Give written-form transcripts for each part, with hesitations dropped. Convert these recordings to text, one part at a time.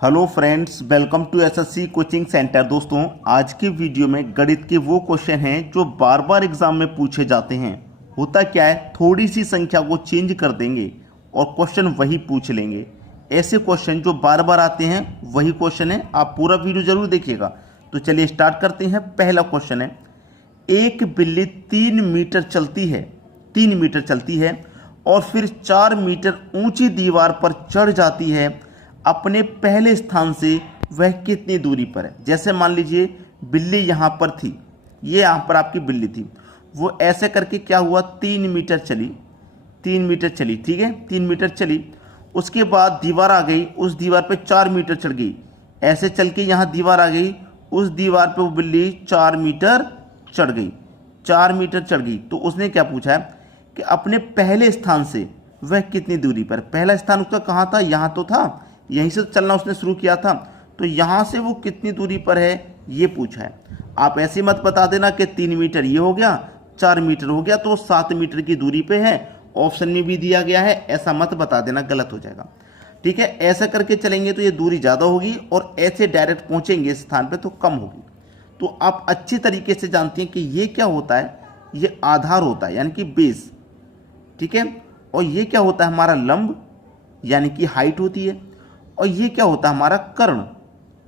Hello friends, welcome to SSC coaching centre. दोस्तों, आज की वीडियो में गणित के वो क्वेश्चन हैं जो बार बार एग्जाम में पूछे जाते हैं। होता क्या है, थोड़ी सी संख्या को चेंज कर देंगे और क्वेश्चन वही पूछ लेंगे। ऐसे क्वेश्चन जो बार बार आते हैं वही क्वेश्चन है। आप पूरा वीडियो जरूर देखिएगा। तो चलिए स्टार्ट करते हैं। पहला क्वेश्चन है, एक बिल्ली 3 मीटर चलती है 3 मीटर चलती है और फिर 4 मीटर ऊंची दीवार पर चढ़ जाती है। अपने पहले स्थान से वह कितनी दूरी पर है। जैसे मान लीजिए बिल्ली यहाँ पर थी, ये यहाँ पर आपकी बिल्ली थी, वो ऐसे करके क्या हुआ, 3 मीटर चली 3 मीटर चली, ठीक है, 3 मीटर चली। उसके बाद दीवार आ गई, उस दीवार पे 4 मीटर चढ़ गई। ऐसे चल के यहाँ दीवार आ गई, उस दीवार पे वो बिल्ली 4 मीटर चढ़ गई 4 मीटर चढ़ गई। तो उसने क्या पूछा है कि अपने पहले स्थान से वह कितनी दूरी पर। पहला स्थान उसका कहाँ था, यहाँ तो था, यहीं से चलना उसने शुरू किया था। तो यहाँ से वो कितनी दूरी पर है ये पूछा है। आप ऐसे मत बता देना कि 3 मीटर ये हो गया, 4 मीटर हो गया, तो वो 7 मीटर की दूरी पे है। ऑप्शन में भी दिया गया है, ऐसा मत बता देना, गलत हो जाएगा। ठीक है, ऐसा करके चलेंगे तो ये दूरी ज़्यादा होगी और ऐसे डायरेक्ट पहुँचेंगे इस स्थान पर तो कम होगी। तो आप अच्छी तरीके से जानते हैं कि ये क्या होता है, ये आधार होता है यानी कि बेस, ठीक है। और ये क्या होता है, हमारा लंब यानी कि हाइट होती है। और ये क्या होता है, हमारा कर्ण,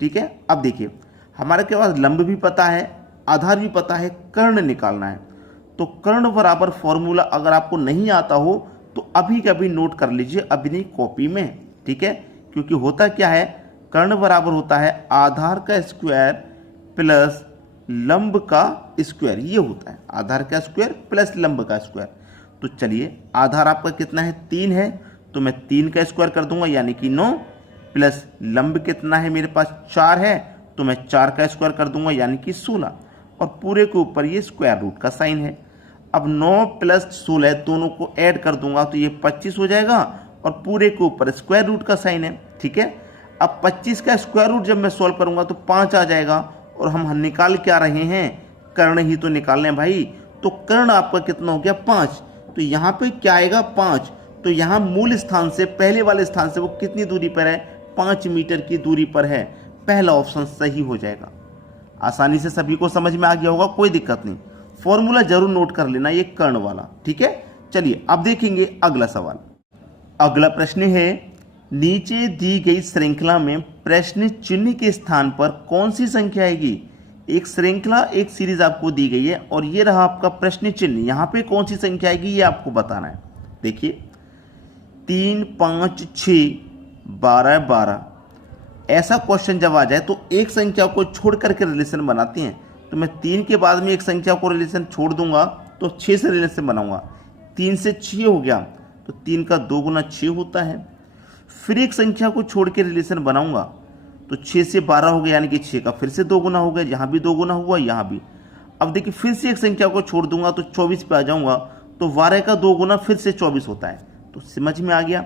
ठीक है। अब देखिए, हमारे के पास लंब भी पता है, आधार भी पता है, कर्ण निकालना है। तो कर्ण बराबर फॉर्मूला अगर आपको नहीं आता हो तो अभी कभी नोट कर लीजिए अपनी कॉपी में, ठीक है। क्योंकि होता क्या है, कर्ण बराबर होता है आधार का स्क्वायर प्लस लंब का स्क्वायर, ये होता है आधार का स्क्वायर प्लस लंब का स्क्वायर। तो चलिए, आधार आपका कितना है, 3 है, तो मैं 3 का स्क्वायर कर दूंगा यानी कि 9, प्लस लंब कितना है मेरे पास 4 है, तो मैं 4 का स्क्वायर कर दूंगा यानी कि 16, और पूरे के ऊपर ये स्क्वायर रूट का साइन है। अब 9 प्लस 16 दोनों को ऐड कर दूंगा तो ये 25 हो जाएगा, और पूरे के ऊपर स्क्वायर रूट का साइन है, ठीक है। अब 25 का स्क्वायर रूट जब मैं सॉल्व करूंगा तो 5 आ जाएगा, और हम निकाल क्या रहे हैं, कर्ण ही तो निकाल रहे हैं भाई। तो कर्ण आपका कितना हो गया, 5। तो यहाँ पे क्या आएगा, 5। तो यहाँ मूल स्थान से, पहले वाले स्थान से वो कितनी दूरी पर है, 5 मीटर की दूरी पर है। पहला ऑप्शन सही हो जाएगा। आसानी से सभी को समझ में आ गया होगा, कोई दिक्कत नहीं। फॉर्मूला जरूर नोट कर लेना, ये कर्ण वाला, ठीक है। चलिए अब देखेंगे अगला सवाल। अगला प्रश्न है, नीचे दी गई श्रृंखला में प्रश्न चिन्ह के स्थान पर कौन सी संख्या आएगी। एक श्रृंखला, एक सीरीज आपको दी गई है और ये रहा आपका प्रश्न चिन्ह। यहाँ पे कौन सी संख्या आएगी ये आपको बताना है। देखिए, 3, 5, 6, 12, 12। ऐसा क्वेश्चन जब आ जाए तो एक संख्या को छोड़ करके रिलेशन बनाते हैं। तो मैं 3 के बाद में एक संख्या को रिलेशन छोड़ दूंगा तो 6 से रिलेशन बनाऊंगा। 3 से 6 हो गया तो 3 का 2 गुना 6 होता है। फिर एक संख्या को छोड़ के रिलेशन बनाऊंगा तो 6 से 12 हो गया यानी कि 6 का फिर से 2 गुना हो गया, यहाँ भी 2 गुना हुआ, यहाँ भी। अब देखिए, फिर से एक संख्या को छोड़ दूंगा तो 24 पे आ जाऊंगा, तो 12 का 2 गुना फिर से 24 होता है। तो समझ में आ गया।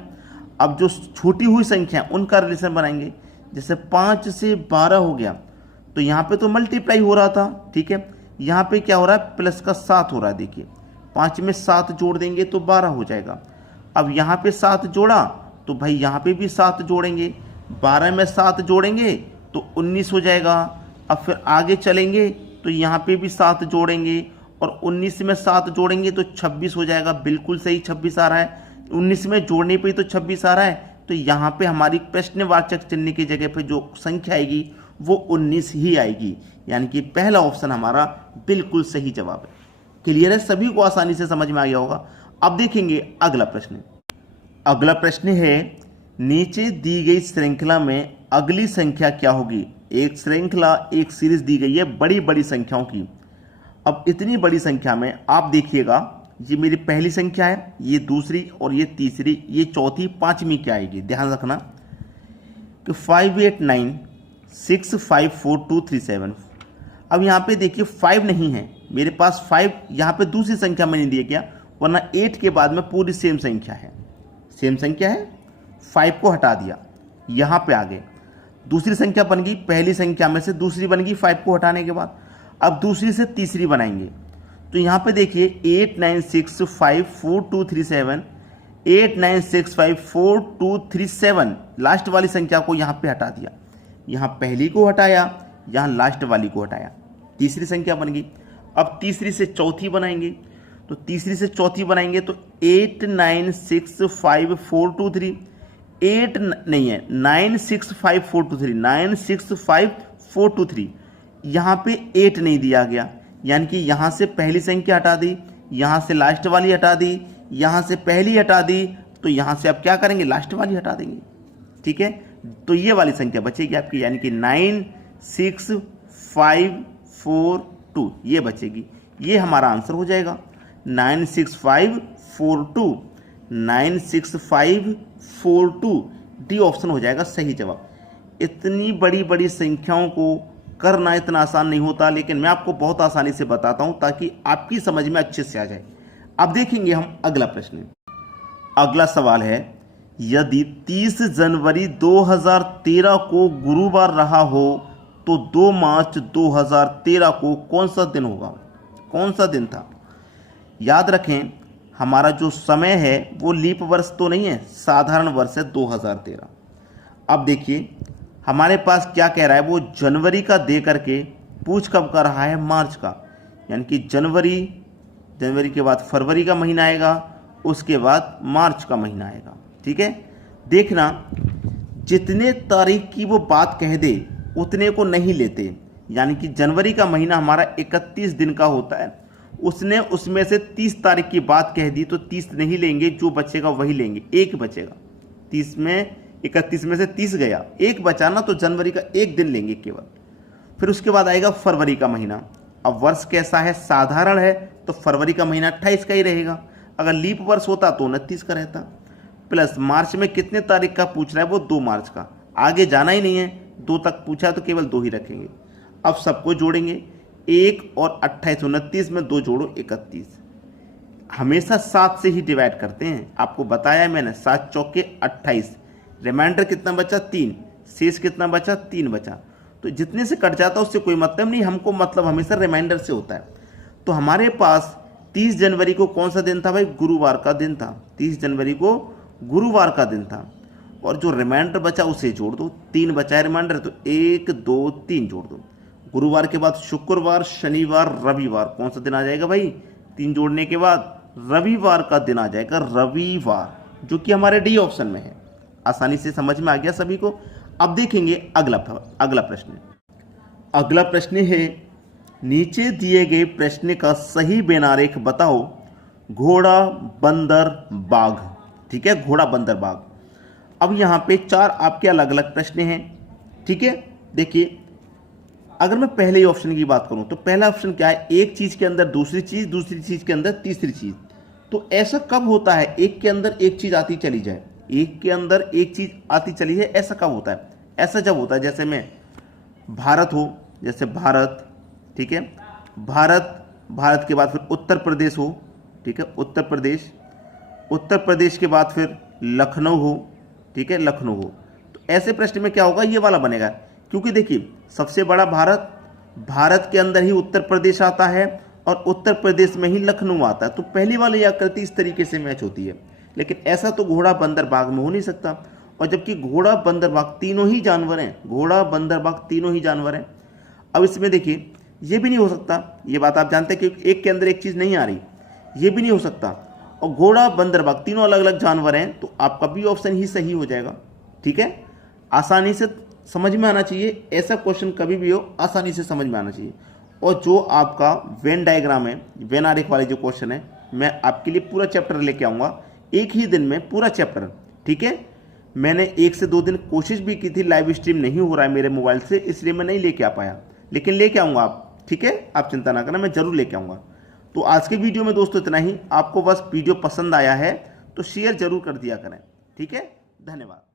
अब जो छोटी हुई संख्या उनका रिलेशन बनाएंगे। जैसे 5 से 12 हो गया तो यहाँ पे तो मल्टीप्लाई हो रहा था, ठीक है। यहाँ पे क्या हो रहा है, प्लस का 7 हो रहा है। देखिए, 5 में 7 जोड़ देंगे तो 12 हो जाएगा। अब यहाँ पे 7 जोड़ा तो भाई यहाँ पे भी 7 जोड़ेंगे, 12 में 7 जोड़ेंगे तो 19 हो जाएगा। अब फिर आगे चलेंगे तो यहाँ पे भी 7 जोड़ेंगे और 19 में 7 जोड़ेंगे तो 26 हो जाएगा। बिल्कुल सही, 26 आ रहा है। 19 में जोड़ने पे तो 26 आ रहा है। तो यहाँ पे हमारी प्रश्नवाचक चिन्ह की जगह पे जो संख्या आएगी वो 19 ही आएगी, यानी कि पहला ऑप्शन हमारा बिल्कुल सही जवाब है। क्लियर है, सभी को आसानी से समझ में आ गया होगा। अब देखेंगे अगला प्रश्न। अगला प्रश्न है, नीचे दी गई श्रृंखला में अगली संख्या क्या होगी। एक श्रृंखला, एक सीरीज दी गई है बड़ी बड़ी संख्याओं की। अब इतनी बड़ी संख्या में आप देखिएगा, ये मेरी पहली संख्या है, ये दूसरी और ये तीसरी, ये चौथी, पांचवी क्या आएगी। ध्यान रखना कि 5, 8, 9, 6, 5, 4, 2, 3, 7। अब यहाँ पे देखिए 5 नहीं है मेरे पास, 5 यहाँ पे दूसरी संख्या मैंने दिया क्या, वरना 8 के बाद में पूरी सेम संख्या है, सेम संख्या है। 5 को हटा दिया, यहाँ पे आ गए, दूसरी संख्या बन गई, पहली संख्या में से दूसरी बन गई 5 को हटाने के बाद। अब दूसरी से तीसरी बनाएंगे तो यहाँ पे देखिए 8, 9, 6, 5, 4, 2, 3, 7, 89654237 लास्ट वाली संख्या को यहाँ पे हटा दिया, यहाँ पहली को हटाया, यहाँ लास्ट वाली को हटाया, तीसरी संख्या बन गई। अब तीसरी से चौथी बनाएंगे, तो तीसरी से चौथी बनाएंगे तो 89654238 नहीं है 965423 965423, यहाँ पे 8 नहीं दिया गया, यानी कि यहाँ से पहली संख्या हटा दी, यहाँ से लास्ट वाली हटा दी, यहाँ से पहली हटा दी, तो यहाँ से अब क्या करेंगे, लास्ट वाली हटा देंगे। ठीक है, तो ये वाली संख्या बचेगी आपकी, यानी कि 96542 ये बचेगी। ये हमारा आंसर हो जाएगा 96542, 96542 डी ऑप्शन हो जाएगा सही जवाब। इतनी बड़ी बड़ी संख्याओं को करना इतना आसान नहीं होता, लेकिन मैं आपको बहुत आसानी से बताता हूं ताकि आपकी समझ में अच्छे से आ जाए। अब देखेंगे हम अगला प्रश्न। अगला सवाल है, यदि 30 जनवरी 2013 को गुरुवार रहा हो तो 2 मार्च 2013 को कौन सा दिन होगा? कौन सा दिन था? याद रखें, हमारा जो समय है वो लीप वर्ष तो नहीं है, साधारण वर्ष है 2013। अब देखिए हमारे पास क्या कह रहा है, वो जनवरी का दे करके पूछ कब कर रहा है, मार्च का, यानी कि जनवरी के बाद फरवरी का महीना आएगा, उसके बाद मार्च का महीना आएगा। ठीक है, देखना जितने तारीख की वो बात कह दे उतने को नहीं लेते, यानी कि जनवरी का महीना हमारा 31 दिन का होता है, उसने उसमें से 30 तारीख की बात कह दी तो 30 नहीं लेंगे, जो बचेगा वही लेंगे, एक बचेगा। 31 में से 30 गया, एक बचा ना, तो जनवरी का एक दिन लेंगे केवल। फिर उसके बाद आएगा फरवरी का महीना। अब वर्ष कैसा है, साधारण है, तो फरवरी का महीना 28 का ही रहेगा। अगर लीप वर्ष होता तो 29 का रहता। प्लस मार्च में कितने तारीख का पूछ रहा है, वो 2 मार्च का, आगे जाना ही नहीं है, 2 तक पूछा है तो केवल 2 ही रखेंगे। अब सबको जोड़ेंगे, 1 और 28, 29 में 2 जोड़ो 31। हमेशा 7 से ही डिवाइड करते हैं, आपको बताया मैंने, 7 चौके 28, रिमाइंडर कितना बचा, 3, शेष कितना बचा, 3 बचा। तो जितने से कट जाता है उससे कोई मतलब नहीं, हमको मतलब हमेशा रिमाइंडर से होता है। तो हमारे पास 30 जनवरी को कौन सा दिन था भाई, गुरुवार का दिन था। 30 जनवरी को गुरुवार का दिन था, और जो रिमाइंडर बचा उसे जोड़ दो, 3 बचा है रिमाइंडर, तो 1 2 3 जोड़ दो। गुरुवार के बाद शुक्रवार, शनिवार, रविवार, कौन सा दिन आ जाएगा भाई, 3 जोड़ने के बाद रविवार का दिन आ जाएगा, रविवार, जो कि हमारे डी ऑप्शन में है। आसानी से समझ में आ गया सभी को। अब देखेंगे अगला प्रश्न। अगला प्रश्न है, नीचे दिए गए प्रश्न का सही बेनारेख बताओ। घोड़ा, बंदर, बाघ। ठीक है, घोड़ा, बंदर, बाघ। अब यहाँ पे 4 आपके अलग अलग प्रश्न हैं। ठीक है, देखिए अगर मैं पहले ही ऑप्शन की बात करूं तो पहला ऑप्शन क्या है, एक चीज के अंदर दूसरी चीज, दूसरी चीज के अंदर तीसरी चीज। तो ऐसा कब होता है, एक के अंदर एक चीज आती चली जाए, एक के अंदर एक चीज आती चली जाए, ऐसा कब होता है? ऐसा जब होता है जैसे में भारत हो, जैसे भारत, ठीक है, भारत के बाद फिर उत्तर प्रदेश हो, ठीक है, उत्तर प्रदेश के बाद फिर लखनऊ हो, ठीक है, लखनऊ हो। तो ऐसे प्रश्न में क्या होगा, ये वाला बनेगा, क्योंकि देखिए सबसे बड़ा भारत के अंदर ही उत्तर प्रदेश आता है और उत्तर प्रदेश में ही लखनऊ आता है। तो पहली वाली आकृति इस तरीके से मैच होती है, लेकिन ऐसा तो घोड़ा, बंदर, बाघ में हो नहीं सकता। और जबकि घोड़ा, बंदर, बाघ तीनों ही जानवर हैं, घोड़ा, बंदर, बाघ तीनों ही जानवर हैं। अब इसमें देखिए ये भी नहीं हो सकता, ये बात आप जानते हैं कि एक के अंदर एक चीज़ नहीं आ रही, ये भी नहीं हो सकता। और घोड़ा, बंदर, बाघ तीनों अलग अलग जानवर हैं, तो आपका भी ऑप्शन ही सही हो जाएगा। ठीक है, आसानी से समझ में आना चाहिए, ऐसा क्वेश्चन कभी भी हो आसानी से समझ में आना चाहिए। और जो आपका वेन डायग्राम है, वेन आरेख वाले जो क्वेश्चन है, मैं आपके लिए पूरा चैप्टर लेके आऊँगा एक ही दिन में, पूरा चैप्टर। ठीक है, मैंने 1 से 2 दिन कोशिश भी की थी, लाइव स्ट्रीम नहीं हो रहा है मेरे मोबाइल से, इसलिए मैं नहीं लेके आ पाया, लेकिन लेके आऊँगा आप। ठीक है, आप चिंता ना करना, मैं जरूर लेके आऊँगा। तो आज के वीडियो में दोस्तों इतना ही। आपको बस वीडियो पसंद आया है तो शेयर जरूर कर दिया करें। ठीक है, धन्यवाद।